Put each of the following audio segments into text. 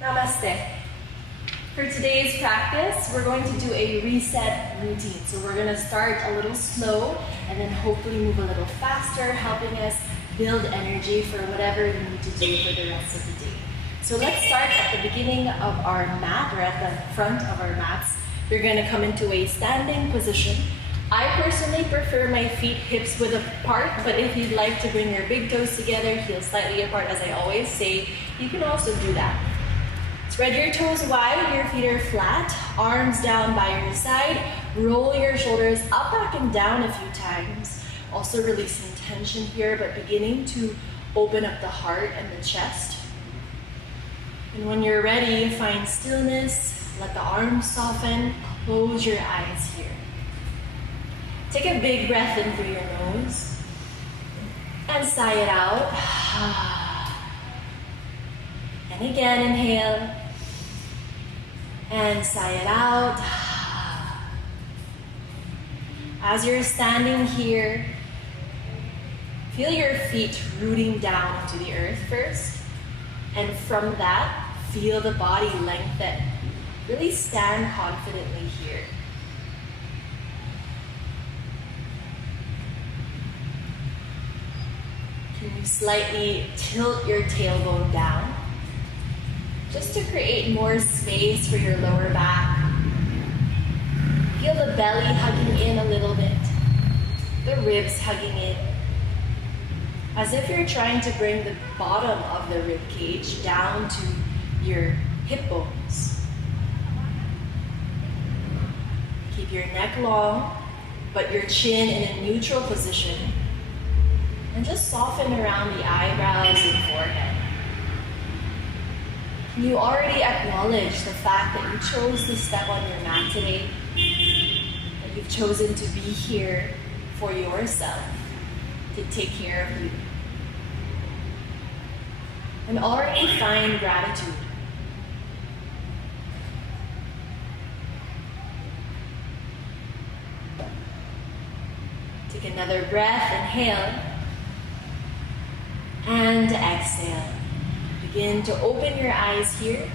Namaste. For today's practice, we're going to do a reset routine. So we're going to start a little slow and then hopefully move a little faster, helping us build energy for whatever we need to do for the rest of the day. So let's start at the beginning of our mat, or at the front of our mats. You're going to come into a standing position. I personally prefer my feet hips width apart, but if you'd like to bring your big toes together, heels slightly apart, as I always say, you can also do that. Spread your toes wide, your feet are flat, arms down by your side, roll your shoulders up, back, and down a few times. Also releasing tension here, but beginning to open up the heart and the chest. And when you're ready, find stillness, let the arms soften, close your eyes here. Take a big breath in through your nose, and sigh it out. And again, inhale, and sigh it out. As you're standing here, feel your feet rooting down into the earth first, and from that, feel the body lengthen. Really stand confidently here. Can you slightly tilt your tailbone down, just to create more space for your lower back. Feel the belly hugging in a little bit, the ribs hugging in, as if you're trying to bring the bottom of the rib cage down to your hip bones. Keep your neck long, but your chin in a neutral position, and just soften around the eyebrows and forehead. You already acknowledge the fact that you chose to step on your mat today, that you've chosen to be here for yourself, to take care of you. And already find gratitude. Take another breath, inhale, and exhale. Begin to open your eyes here.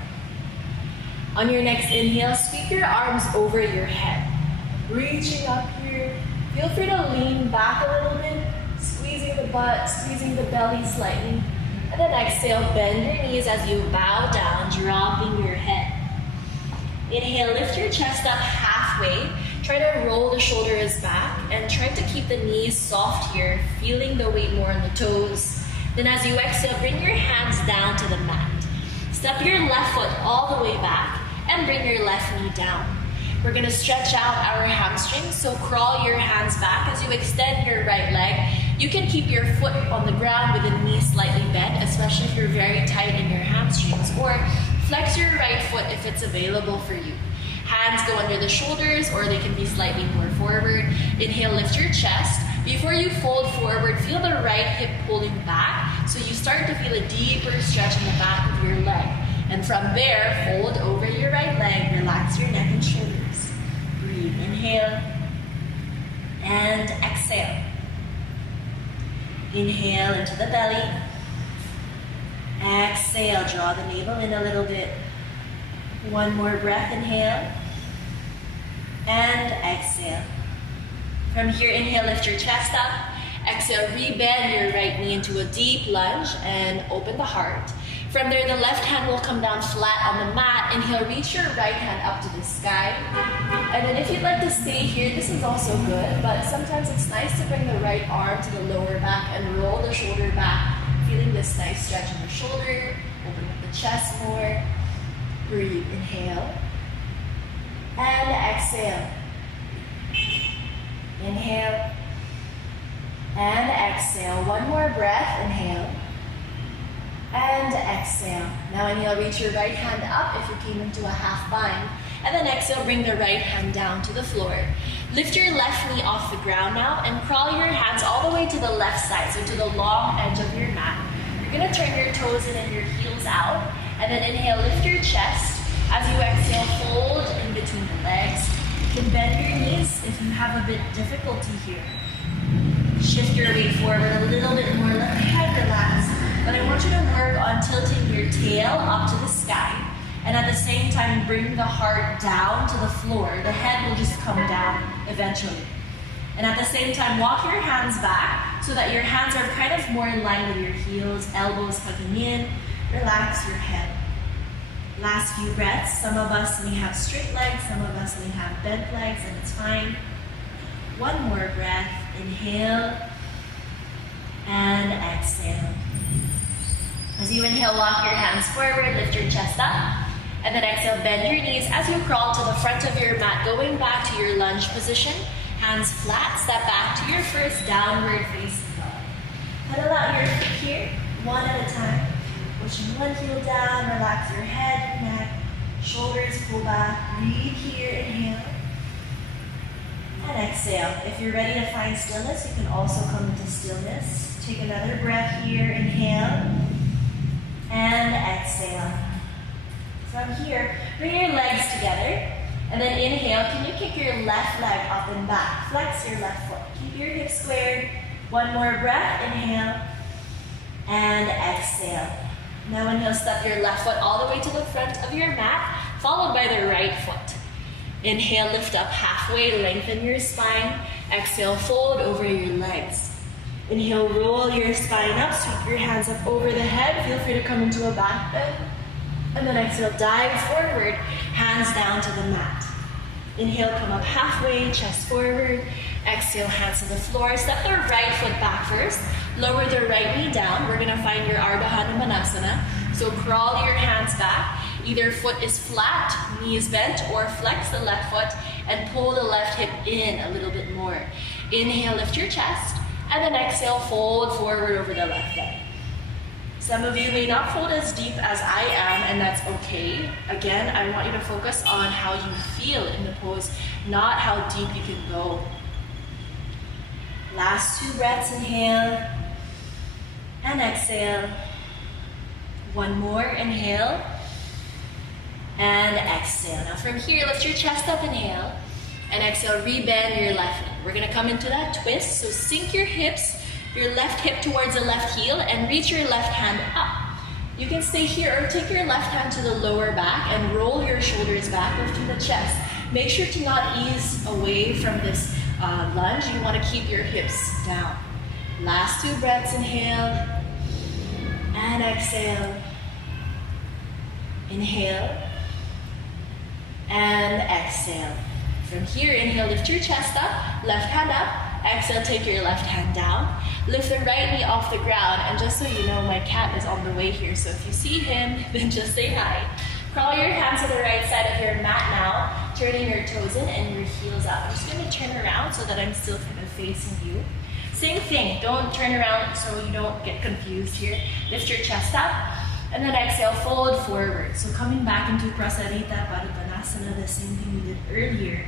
On your next inhale, sweep your arms over your head. Reaching up here. Feel free to lean back a little bit, squeezing the butt, squeezing the belly slightly. And then exhale, bend your knees as you bow down, dropping your head. Inhale, lift your chest up halfway. Try to roll the shoulders back and try to keep the knees soft here, feeling the weight more on the toes. Then as you exhale, bring your hands down to the mat. Step your left foot all the way back and bring your left knee down. We're gonna stretch out our hamstrings, so crawl your hands back as you extend your right leg. You can keep your foot on the ground with the knee slightly bent, especially if you're very tight in your hamstrings, or flex your right foot if it's available for you. Hands go under the shoulders, or they can be slightly more forward. Inhale, lift your chest. Before you fold forward, feel the right hip pulling back, so you start to feel a deeper stretch in the back of your leg. And from there, fold over your right leg, relax your neck and shoulders. Breathe, inhale, and exhale. Inhale into the belly. Exhale, draw the navel in a little bit. One more breath, inhale, and exhale. From here, inhale, lift your chest up. Exhale, rebend your right knee into a deep lunge and open the heart. From there, the left hand will come down flat on the mat. Inhale, reach your right hand up to the sky. And then if you'd like to stay here, this is also good, but sometimes it's nice to bring the right arm to the lower back and roll the shoulder back, feeling this nice stretch in the shoulder. Open up the chest more. Breathe, inhale, and exhale. Inhale, and exhale. One more breath, inhale, and exhale. Now inhale, reach your right hand up if you came into a half bind, and then exhale, bring the right hand down to the floor. Lift your left knee off the ground now, and crawl your hands all the way to the left side, so to the long edge of your mat. You're gonna turn your toes in and your heels out, and then inhale, lift your chest. As you exhale, fold in between the legs. You can bend your knees if you have a bit difficulty here. Shift your weight forward a little bit more, let the head relax. But I want you to work on tilting your tail up to the sky. And at the same time, bring the heart down to the floor. The head will just come down eventually. And at the same time, walk your hands back so that your hands are kind of more in line with your heels, elbows hugging in. Relax your head. Last few breaths. Some of us may have straight legs, some of us may have bent legs, and it's fine. One more breath. Inhale and exhale. As you inhale, walk your hands forward, lift your chest up. And then exhale, bend your knees as you crawl to the front of your mat, going back to your lunge position. Hands flat, step back to your first downward facing dog. Pedal out your feet here, one at a time. Pushing one heel down, relax your head, neck, shoulders pull back. Breathe here, inhale. And exhale. If you're ready to find stillness, you can also come into stillness. Take another breath here, inhale. And exhale. From here, bring your legs together. And then inhale, can you kick your left leg up and back? Flex your left foot. Keep your hips squared. One more breath, inhale. And exhale. Now inhale, step your left foot all the way to the front of your mat, followed by the right foot. Inhale, lift up halfway, lengthen your spine. Exhale, fold over your legs. Inhale, roll your spine up, sweep your hands up over the head. Feel free to come into a back bend. And then exhale, dive forward, hands down to the mat. Inhale, come up halfway, chest forward. Exhale, hands to the floor. Step the right foot back first. Lower the right knee down. We're gonna find your Ardha Hanumanasana. So crawl your hands back. Either foot is flat, knee is bent, or flex the left foot and pull the left hip in a little bit more. Inhale, lift your chest. And then exhale, fold forward over the left leg. Some of you may not fold as deep as I am, and that's okay. Again, I want you to focus on how you feel in the pose, not how deep you can go. Last two breaths, inhale and exhale. One more, inhale and exhale. Now from here, lift your chest up, inhale, and exhale, rebend your left knee. We're gonna come into that twist, so sink your hips, your left hip towards the left heel, and reach your left hand up. You can stay here or take your left hand to the lower back and roll your shoulders back, lifting the chest. Make sure to not ease away from this lunge. You want to keep your hips down. Last two breaths, inhale and exhale. Inhale and exhale. From here, inhale, lift your chest up, left hand up. Exhale, take your left hand down. Lift the right knee off the ground. And just so you know, my cat is on the way here, so if you see him, then just say hi. Crawl your hands to the right side of your mat now, turning your toes in and your heels out. I'm just gonna turn around so that I'm still kind of facing you. Same thing, don't turn around so you don't get confused here. Lift your chest up, and then exhale, fold forward. So coming back into Prasarita Padottanasana, the same thing we did earlier.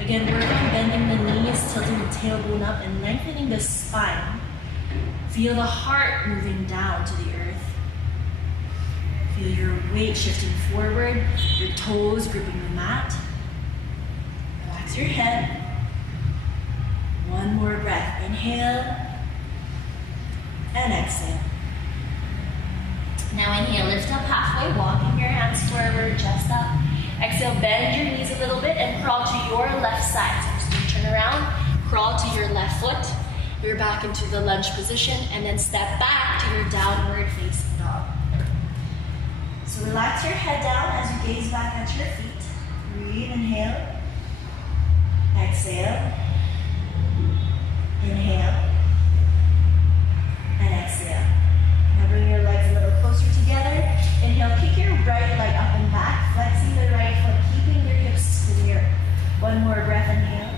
Again, work on bending the knees, tilting the tailbone up, and lengthening the spine. Feel the heart moving down to the earth. Feel your weight shifting forward, your toes gripping the mat. Relax your head. One more breath. Inhale and exhale. Now inhale, lift up halfway, walking your hands forward, chest up. Exhale, bend your knees a little bit and crawl to your left side. So just gonna turn around, crawl to your left foot. You're back into the lunge position, and then step back to your downward facing dog. So relax your head down as you gaze back at your feet. Breathe, inhale. Exhale. Inhale. And exhale. Now bring your legs a little closer together. Inhale, kick your right leg up and back, flexing the right foot, keeping your hips clear. One more breath, inhale.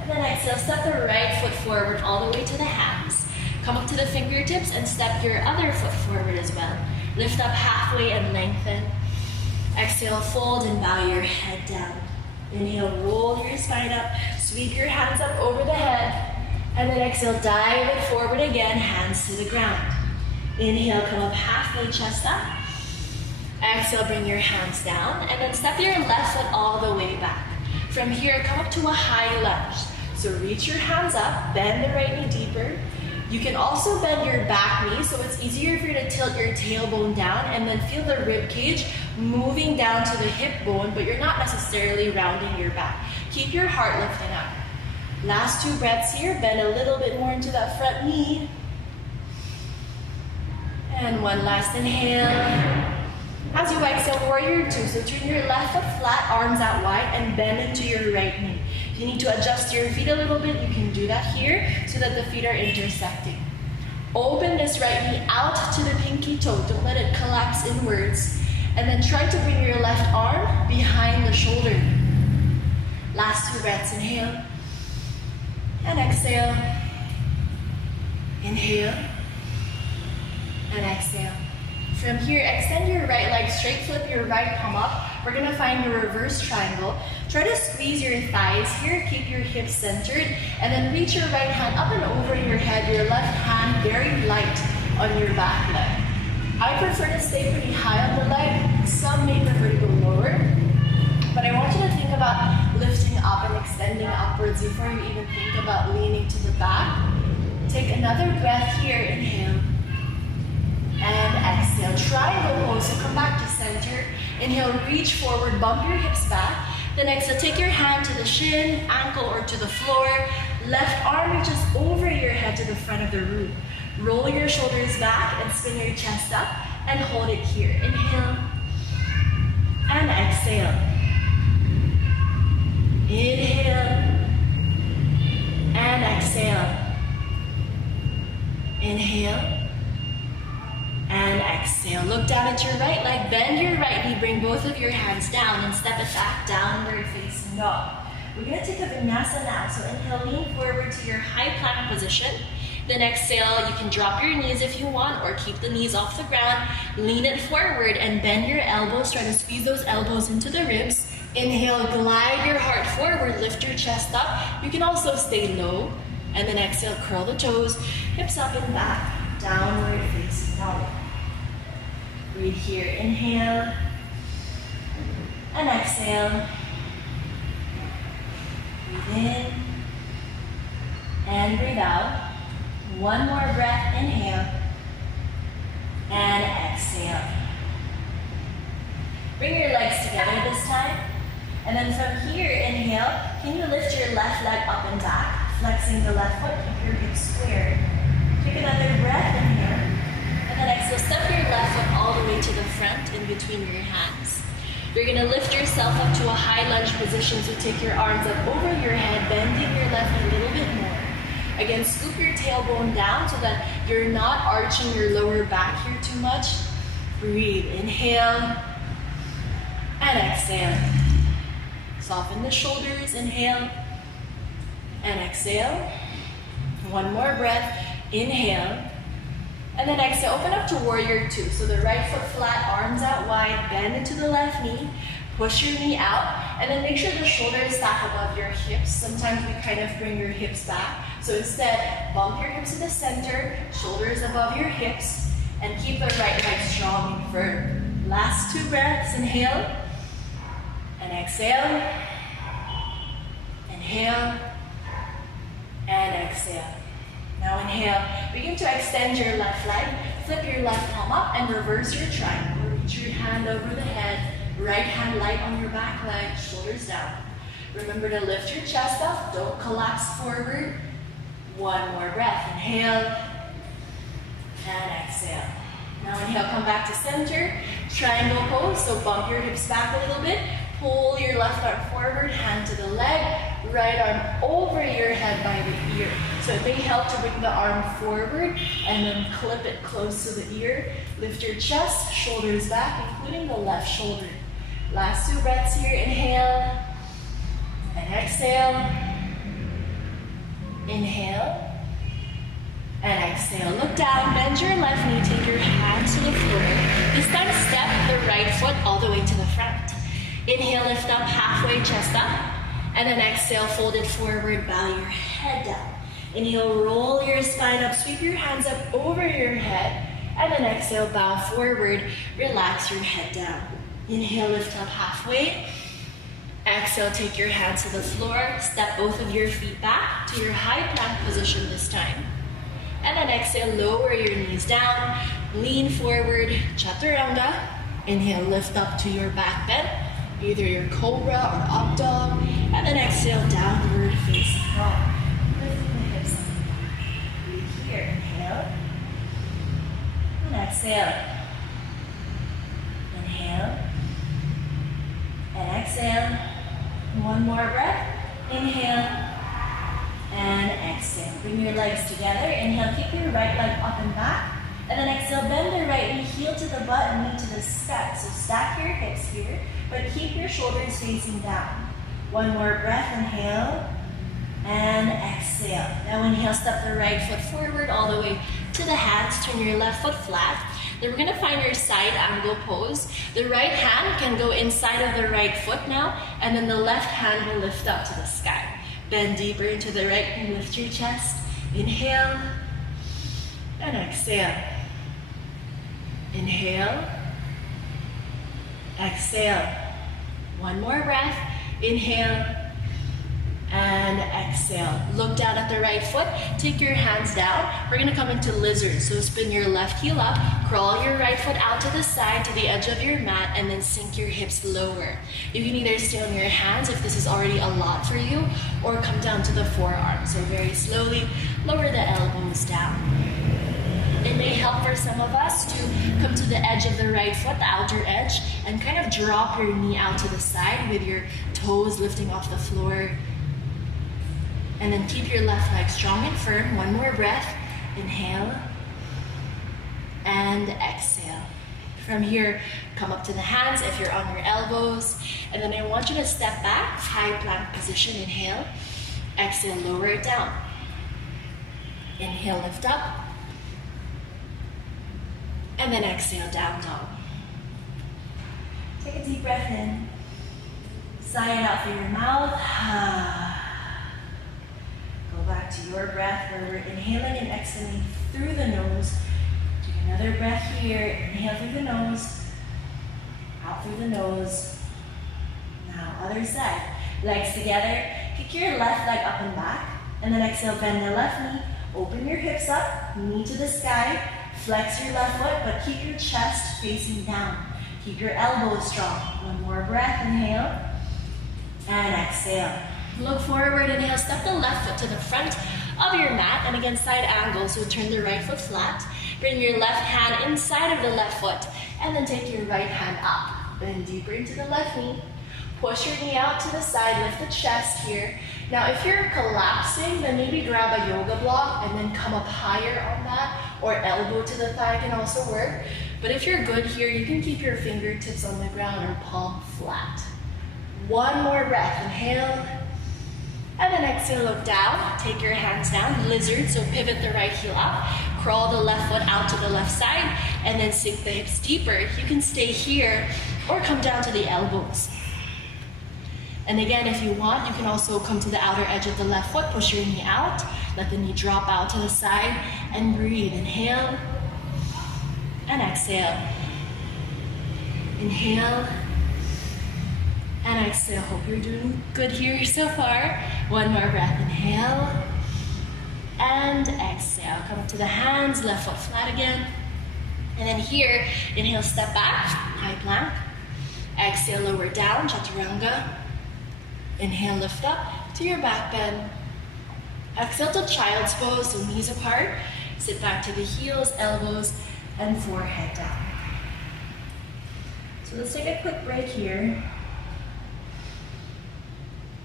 And then exhale, step the right foot forward all the way to the hands. Come up to the fingertips and step your other foot forward as well. Lift up halfway and lengthen. Exhale, fold and bow your head down. Inhale, roll your spine up, sweep your hands up over the head. And then exhale, dive it forward again, hands to the ground. Inhale, come up halfway, chest up. Exhale, bring your hands down, and then step your left foot all the way back. From here, come up to a high lunge. So reach your hands up, bend the right knee deeper. You can also bend your back knee, so it's easier for you to tilt your tailbone down and then feel the rib cage moving down to the hip bone, but you're not necessarily rounding your back. Keep your heart lifted up. Last 2 breaths here. Bend a little bit more into that front knee. And one last inhale. As you exhale, warrior 2. So turn your left foot flat, arms out wide, and bend into your right knee. If you need to adjust your feet a little bit, you can do that here so that the feet are intersecting. Open this right knee out to the pinky toe. Don't let it collapse inwards. And then try to bring your left arm behind the shoulder. Last 2 breaths. Inhale. And exhale. Inhale. And exhale. From here, extend your right leg straight, flip your right palm up. We're gonna find a reverse triangle. Try to squeeze your thighs here, keep your hips centered, and then reach your right hand up and over your head, your left hand very light on your back leg. I prefer to stay pretty high on the leg. Some may prefer to go lower, but I want you to think about lifting up and extending upwards before you even think about leaning to the back. Take another breath here, inhale. And exhale, triangle pose, so come back to center. Inhale, reach forward, bump your hips back. Then exhale, take your hand to the shin, ankle, or to the floor. Left arm reaches over your head to the front of the room. Roll your shoulders back and spin your chest up and hold it here. Inhale and exhale. Inhale and exhale. Inhale. And exhale. Look down at your right leg. Bend your right knee. Bring both of your hands down and step it back. Downward facing dog. We're going to take a vinyasa now. So inhale, lean forward to your high plank position. Then exhale, you can drop your knees if you want or keep the knees off the ground. Lean it forward and bend your elbows. Try to squeeze those elbows into the ribs. Inhale, glide your heart forward. Lift your chest up. You can also stay low. And then exhale, curl the toes. Hips up and back. Downward facing dog. Breathe here. Inhale and exhale. Breathe in and breathe out. One more breath. Inhale and exhale. Bring your legs together this time. And then from here, inhale. Can you lift your left leg up and back? Flexing the left foot. Keep your hips squared. Take another breath in here. And then exhale, step your left foot all the way to the front in between your hands. You're gonna lift yourself up to a high lunge position, so take your arms up over your head, bending your left knee a little bit more. Again, scoop your tailbone down so that you're not arching your lower back here too much. Breathe, inhale, and exhale. Soften the shoulders, inhale, and exhale. One more breath. Inhale, and then exhale, open up to warrior 2. So the right foot flat, arms out wide, bend into the left knee, push your knee out, and then make sure the shoulders stack above your hips. Sometimes we kind of bring your hips back. So instead, bump your hips to the center, shoulders above your hips, and keep the right leg strong and firm. Last 2 breaths, inhale, and exhale, inhale, and exhale. Now inhale, begin to extend your left leg, flip your left palm up and reverse your triangle. Reach your hand over the head, right hand light on your back leg, shoulders down. Remember to lift your chest up, don't collapse forward. One more breath, inhale and exhale. Now inhale, come back to center, triangle pose, so bump your hips back a little bit, pull your left arm forward, hand to the leg, right arm over your head by the ear. So it may help to bring the arm forward and then clip it close to the ear. Lift your chest, shoulders back, including the left shoulder. Last 2 breaths here, inhale and exhale. Inhale and exhale. Look down, bend your left knee, take your hands to the floor. This time step the right foot all the way to the front. Inhale, lift up halfway, chest up. And then exhale, fold it forward, bow your head down. Inhale, roll your spine up, sweep your hands up over your head. And then exhale, bow forward, relax your head down. Inhale, lift up halfway. Exhale, take your hands to the floor, step both of your feet back to your high plank position this time. And then exhale, lower your knees down, lean forward, chaturanga. Inhale, lift up to your back bend, either your cobra or up dog, and then exhale, downward facing dog. Lifting the hips up. Breathe here, inhale, and exhale. Inhale, and exhale. One more breath. Inhale, and exhale. Bring your legs together. Inhale, keep your right leg up and back. And then exhale, bend the right knee, heel to the butt, knee to the step. So stack your hips here, but keep your shoulders facing down. One more breath, inhale, and exhale. Now inhale, step the right foot forward all the way to the hands. Turn your left foot flat. Then we're gonna find your side angle pose. The right hand can go inside of the right foot now, and then the left hand will lift up to the sky. Bend deeper into the right and lift your chest. Inhale, and exhale. Inhale, exhale. One more breath. Inhale, and exhale. Look down at the right foot. Take your hands down. We're gonna come into lizard. So spin your left heel up, crawl your right foot out to the side, to the edge of your mat, and then sink your hips lower. You can either stay on your hands if this is already a lot for you, or come down to the forearms. So very slowly, lower the elbows down. It may help for some of us to come to the edge of the right foot, the outer edge, and kind of drop your knee out to the side with your toes lifting off the floor. And then keep your left leg strong and firm. One more breath. Inhale, and exhale. From here, come up to the hands if you're on your elbows. And then I want you to step back, high plank position. Inhale, exhale, lower it down. Inhale, lift up. And then exhale, down dog. Take a deep breath in. Sigh it out through your mouth. Go back to your breath where we're inhaling and exhaling through the nose. Take another breath here. Inhale through the nose. Out through the nose. Now, other side. Legs together. Kick your left leg up and back. And then exhale, bend the left knee. Open your hips up. Knee to the sky. Flex your left foot, but keep your chest facing down. Keep your elbows strong. One more breath, inhale, and exhale. Look forward, inhale, step the left foot to the front of your mat, and again, side angle, so turn the right foot flat. Bring your left hand inside of the left foot, and then take your right hand up. Bend deeper into the left knee. Push your knee out to the side, lift the chest here. Now, if you're collapsing, then maybe grab a yoga block and then come up higher on that, or elbow to the thigh can also work. But if you're good here, you can keep your fingertips on the ground or palm flat. One more breath, inhale, and then exhale, look down. Take your hands down, lizard, so pivot the right heel up, crawl the left foot out to the left side, and then sink the hips deeper. You can stay here or come down to the elbows. And again, if you want, you can also come to the outer edge of the left foot, push your knee out, let the knee drop out to the side, and breathe. Inhale, and exhale. Inhale, and exhale. Hope you're doing good here so far. One more breath. Inhale, and exhale. Come up to the hands, left foot flat again. And then here, inhale, step back, high plank. Exhale, lower down, chaturanga. Inhale, lift up to your back bend. Exhale to child's pose, so knees apart. Sit back to the heels, elbows, and forehead down. So let's take a quick break here.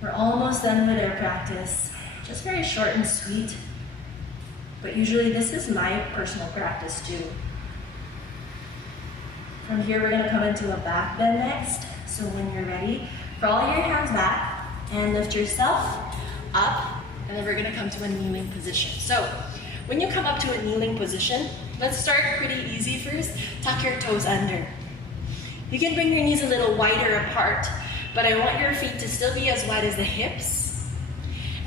We're almost done with our practice. Just very short and sweet. But usually this is my personal practice too. From here, we're gonna come into a back bend next. So when you're ready, crawl your hands back and lift yourself up, and then we're gonna come to a kneeling position. So when you come up to a kneeling position, let's start pretty easy first. Tuck your toes under. You can bring your knees a little wider apart, but I want your feet to still be as wide as the hips.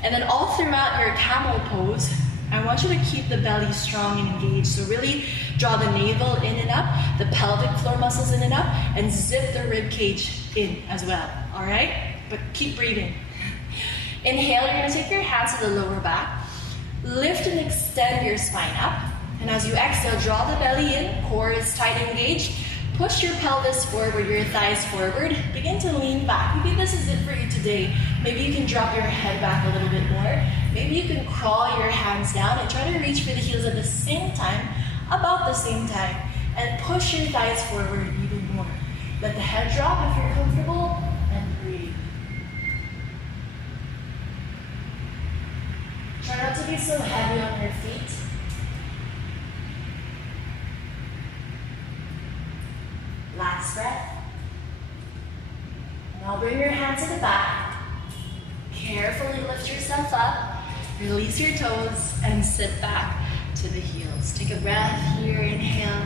And then all throughout your camel pose, I want you to keep the belly strong and engaged. So really draw the navel in and up, the pelvic floor muscles in and up, and zip the rib cage in as well, all right? But keep breathing. Inhale, you're gonna take your hands to the lower back, lift and extend your spine up, and as you exhale, draw the belly in, core is tight and engaged, Push your pelvis forward, your thighs forward. Begin to lean back. Maybe this is it for you today. Maybe you can drop your head back a little bit more. Maybe you can crawl your hands down and try to reach for the heels at the same time, about the same time. And push your thighs forward even more. Let the head drop if you're comfortable, and breathe. Try not to be so heavy on your feet. Last breath. Now bring your hands to the back. Carefully lift yourself up. Release your toes and sit back to the heels. Take a breath here. Inhale.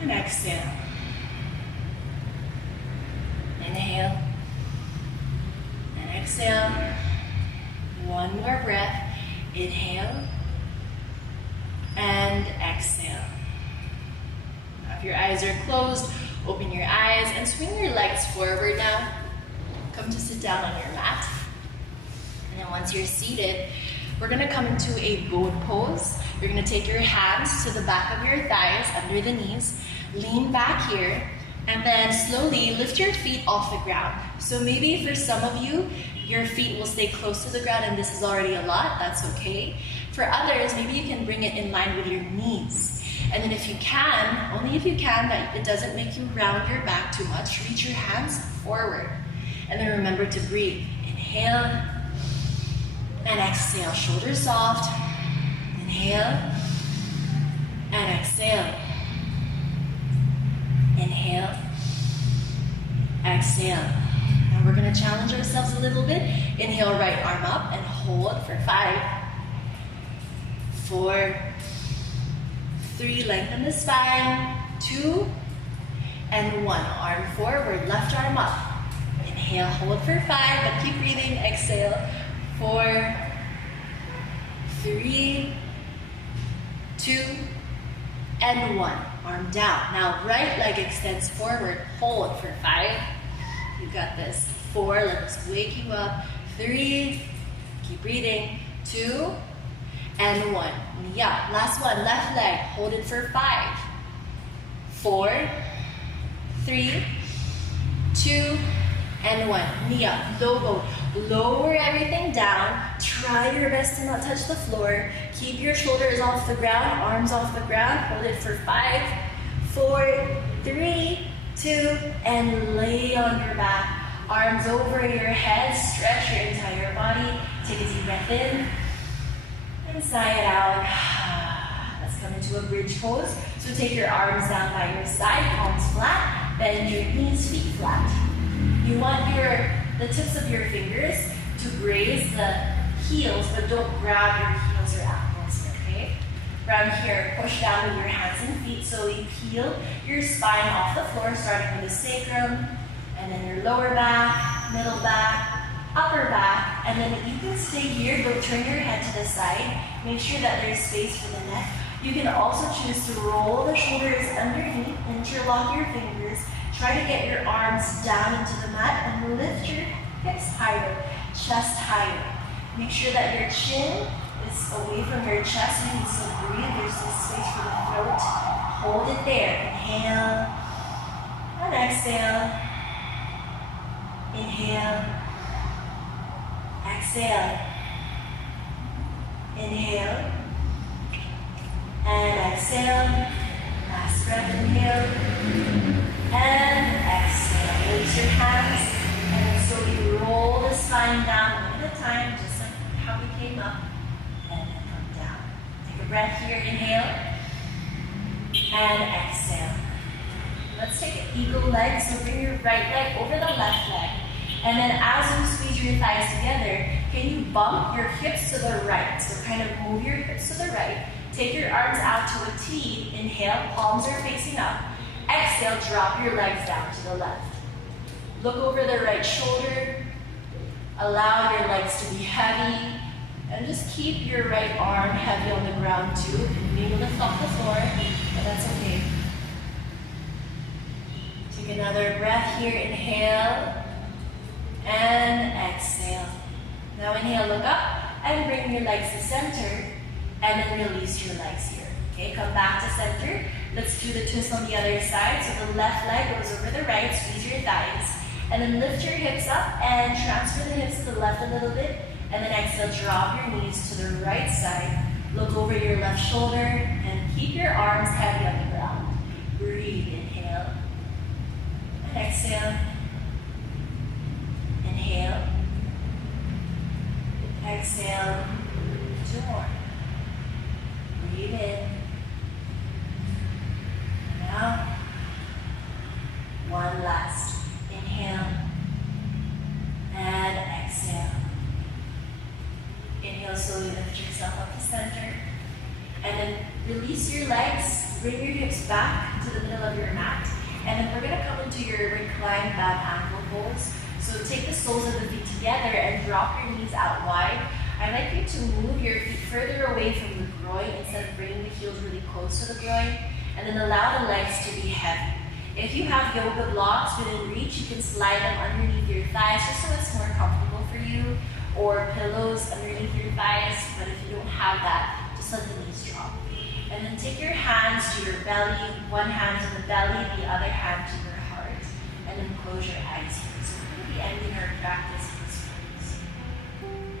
And exhale. Inhale. And exhale. One more breath. Inhale. And exhale. Now if your eyes are closed, open your eyes and swing your legs forward now. Come to sit down on your mat. And then once you're seated, we're gonna come into a boat pose. You're gonna take your hands to the back of your thighs, under the knees, lean back here, and then slowly lift your feet off the ground. So maybe for some of you, your feet will stay close to the ground and this is already a lot, that's okay. For others, maybe you can bring it in line with your knees. And then if you can, only if you can, that it doesn't make you round your back too much, reach your hands forward. And then remember to breathe. Inhale and exhale, shoulders soft. Inhale and exhale. Inhale, exhale. And we're gonna challenge ourselves a little bit. Inhale, right arm up and hold for 5, 4, 3, lengthen the spine, 2, and 1. Arm forward, left arm up. Inhale, hold for 5, but keep breathing. Exhale, 4, 3, 2, and 1. Arm down. Now right leg extends forward. Hold for 5. You got this. 4, let us wake you up. 3, keep breathing. 2, and 1. Knee up. Last one, left leg. Hold it for 5, 4, 3, 2, and 1. Knee up. Low boat. Lower everything down. Try your best to not touch the floor. Keep your shoulders off the ground, arms off the ground. Hold it for 5, 4, 3, 2, and lay on your back. Arms over your head. Stretch your entire body. Take a deep breath in and sigh it out. Let's come into a bridge pose. So take your arms down by your side, palms flat. Bend your knees, feet flat. You want the tips of your fingers to graze the heels, but don't grab your heels or ankles, okay? Around here, push down with your hands and feet, slowly peel your spine off the floor, starting with the sacrum, and then your lower back, middle back, upper back, and then you can stay here, go turn your head to the side, make sure that there's space for the neck. You can also choose to roll the shoulders underneath, interlock your fingers, try to get your arms down into the mat and lift your hips higher, chest higher. Make sure that your chin is away from your chest. You can still breathe. There's some space for the throat. Hold it there. Inhale and exhale. Inhale. Exhale. Inhale and exhale. Last breath. Inhale. And exhale. Release your hands and then slowly roll the spine down one at a time, just like how we came up, and then come down. Take a breath here. Inhale and exhale. Let's take an eagle leg. So bring your right leg over the left leg, and then as you squeeze your thighs together, can you bump your hips to the right? So kind of move your hips to the right. Take your arms out to a T. Inhale, palms are facing up. Exhale, drop your legs down to the left. Look over the right shoulder. Allow your legs to be heavy. And just keep your right arm heavy on the ground too. You may lift off the floor, but that's okay. Take another breath here. Inhale and exhale. Now inhale, look up and bring your legs to center, and then release your legs here. Okay, come back to center. Let's do the twist on the other side. So the left leg goes over the right, squeeze your thighs, and then lift your hips up and transfer the hips to the left a little bit, and then exhale, drop your knees to the right side. Look over your left shoulder and keep your arms heavy on the ground. Breathe, inhale, and exhale. Inhale, exhale, 2 more. Breathe in, and out. 1 last. Inhale, and exhale. Inhale, slowly lift yourself up to center. And then release your legs, bring your hips back to the middle of your mat. And then we're gonna come into your reclined bad ankle pose. So take the soles of the feet together and drop your knees out wide. I'd like you to move your feet further away from the groin instead of bringing the heels really close to the groin. And then allow the legs to be heavy. If you have yoga blocks within reach, you can slide them underneath your thighs just so it's more comfortable for you, or pillows underneath your thighs. But if you don't have that, just let the knees drop. And then take your hands to your belly, one hand to the belly, the other hand to your heart, and then close your eyes here. So we're going to be ending our practice this pose.